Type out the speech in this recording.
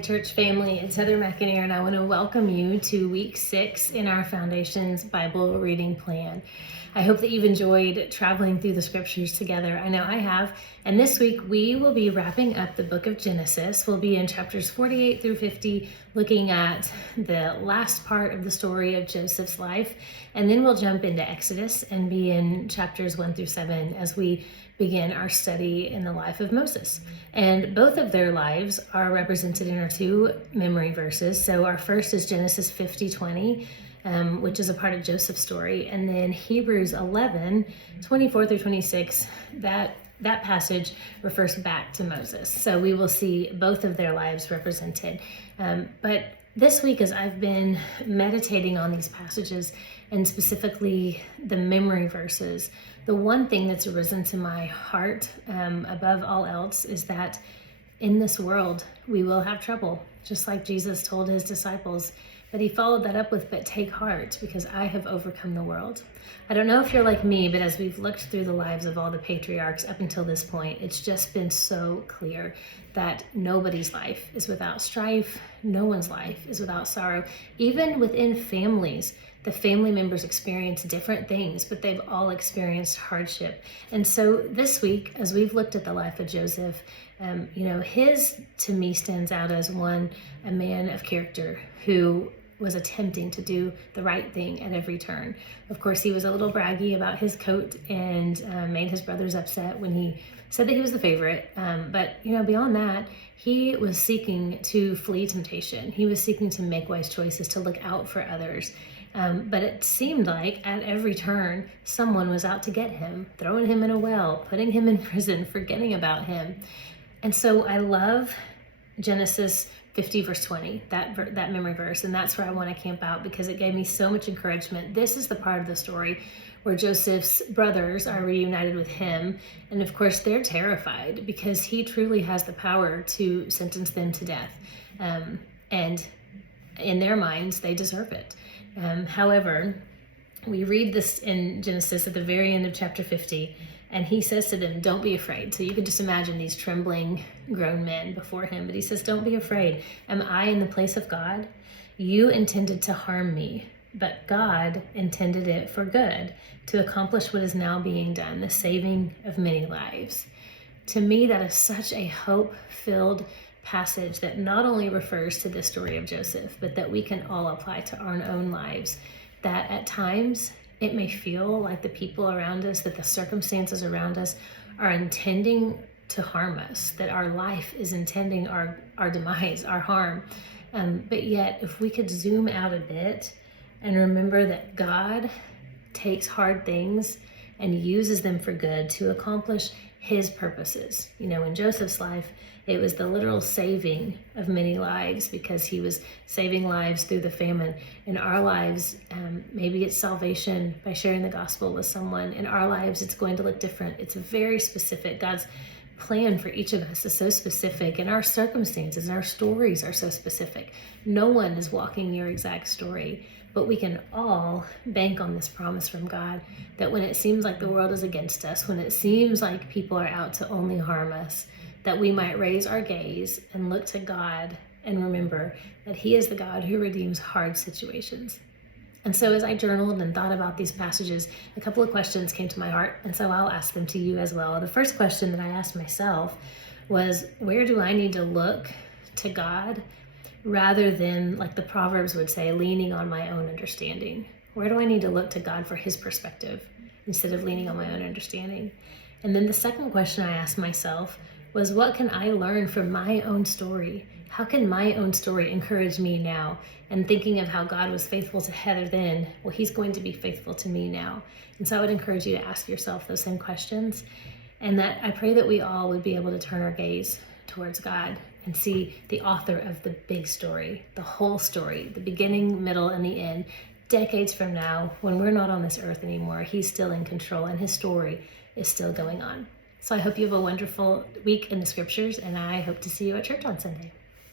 church family. It's Heather McInerney, and I want to welcome you to week 6 in our Foundations Bible reading plan. I hope that you've enjoyed traveling through the scriptures together. I know I have. And this week we will be wrapping up the book of Genesis. We'll be in chapters 48 through 50, looking at the last part of the story of Joseph's life. And then we'll jump into Exodus and be in chapters 1 through 7 as we begin our study in the life of Moses. And both of their lives are represented in our 2 memory verses. So our first is Genesis 50:20, which is a part of Joseph's story. And then Hebrews 11:24 through 26, that passage refers back to Moses. So we will see both of their lives represented. But this week, as I've been meditating on these passages, and specifically the memory verses, the one thing that's arisen to my heart above all else is that in this world, we will have trouble, just like Jesus told his disciples. But he followed that up with, but take heart, because I have overcome the world. I don't know if you're like me, but as we've looked through the lives of all the patriarchs up until this point, it's just been so clear that nobody's life is without strife. No one's life is without sorrow. Even within families, the family members experience different things, but they've all experienced hardship. And so this week, as we've looked at the life of Joseph, his, to me, stands out as a man of character who was attempting to do the right thing at every turn. Of course, he was a little braggy about his coat and made his brothers upset when he said that he was the favorite. But beyond that, he was seeking to flee temptation. He was seeking to make wise choices, to look out for others. But it seemed like at every turn, someone was out to get him, throwing him in a well, putting him in prison, forgetting about him. And so I love Genesis 50 verse 20, that memory verse, and that's where I want to camp out because it gave me so much encouragement. This is the part of the story where Joseph's brothers are reunited with him, and of course they're terrified because he truly has the power to sentence them to death, and in their minds they deserve it. However, we read this in Genesis at the very end of chapter 50, and he says to them, don't be afraid. So you can just imagine these trembling grown men before him. But he says, don't be afraid. Am I in the place of God? You intended to harm me, but God intended it for good, to accomplish what is now being done, the saving of many lives. To me, that is such a hope-filled passage that not only refers to the story of Joseph, but that we can all apply to our own lives. That at times, it may feel like the people around us, that the circumstances around us are intending to harm us, that our life is intending our demise, our harm. But yet, if we could zoom out a bit and remember that God takes hard things and uses them for good to accomplish his purposes. In Joseph's life, it was the literal saving of many lives because he was saving lives through the famine. In our lives, maybe it's salvation by sharing the gospel with someone. In our lives, it's going to look different. It's very specific. God's plan for each of us is so specific, and our circumstances and our stories are so specific. No one is walking your exact story, but we can all bank on this promise from God that when it seems like the world is against us, when it seems like people are out to only harm us, that we might raise our gaze and look to God and remember that he is the God who redeems hard situations. And so as I journaled and thought about these passages, a couple of questions came to my heart, and so I'll ask them to you as well. The first question that I asked myself was, where do I need to look to God rather than, like the Proverbs would say, leaning on my own understanding? Where do I need to look to God for his perspective instead of leaning on my own understanding? And then the second question I asked myself was, what can I learn from my own story? How can my own story encourage me now? And thinking of how God was faithful to Heather then, well, he's going to be faithful to me now. And so I would encourage you to ask yourself those same questions. And that I pray that we all would be able to turn our gaze towards God and see the author of the big story, the whole story, the beginning, middle, and the end. Decades from now, when we're not on this earth anymore, he's still in control and his story is still going on. So I hope you have a wonderful week in the scriptures, and I hope to see you at church on Sunday.